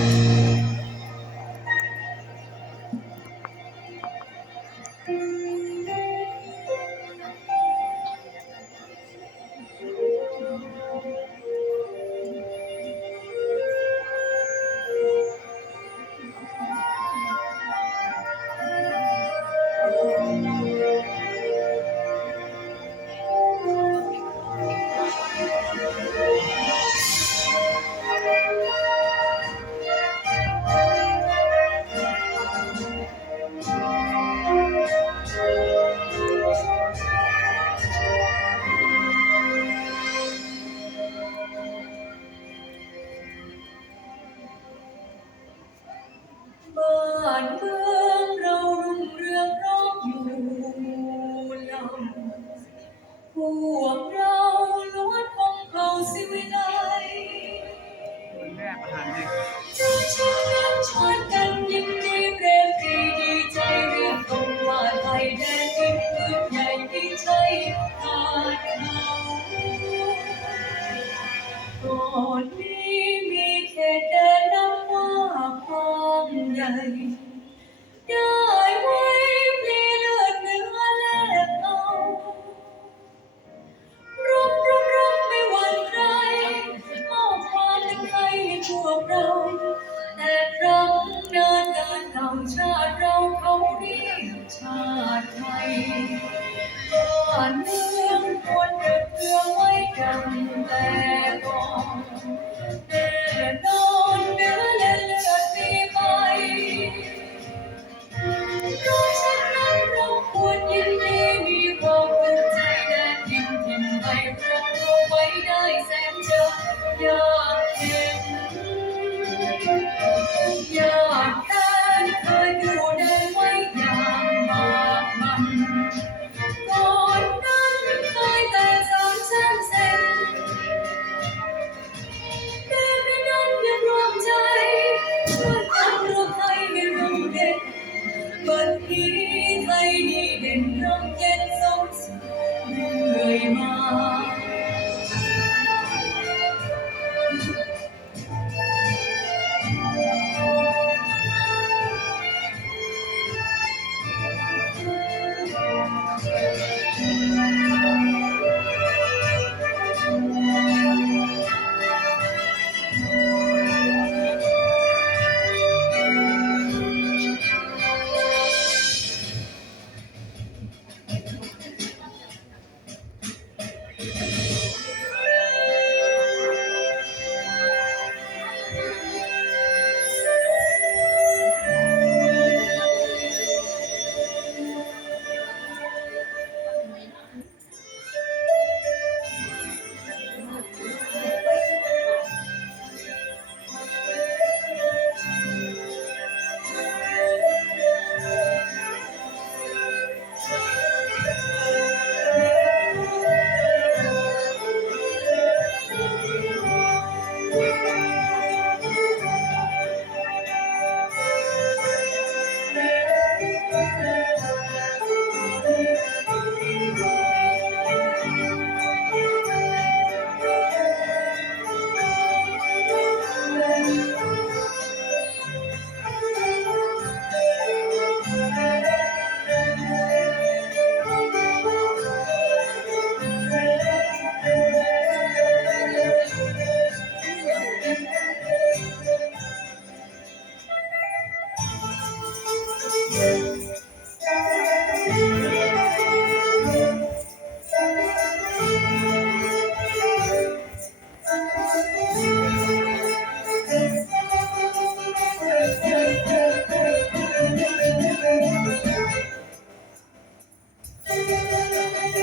Amen. บ้เมือเรารุ่งเรืองร้ออยู่ลำพวก ชาติเราเขาเรียกชาติไทยต่อนเมืองควรรดเพื่อไว้กันแต่ก่อนแต่นอนเนื้อเลือดตีไปเพราะฉะนั้นเราควรยินดีมีความภูมิใจแดนดินถิ่นไปยรักเราไว้ได้แสนเจริญ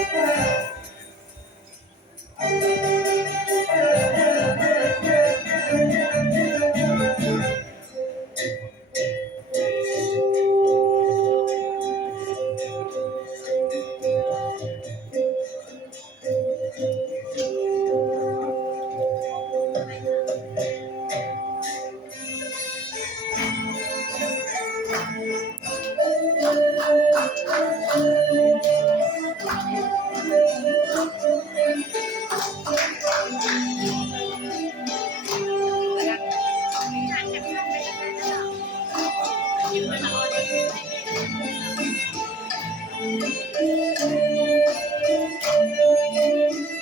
Thank you. Thank you.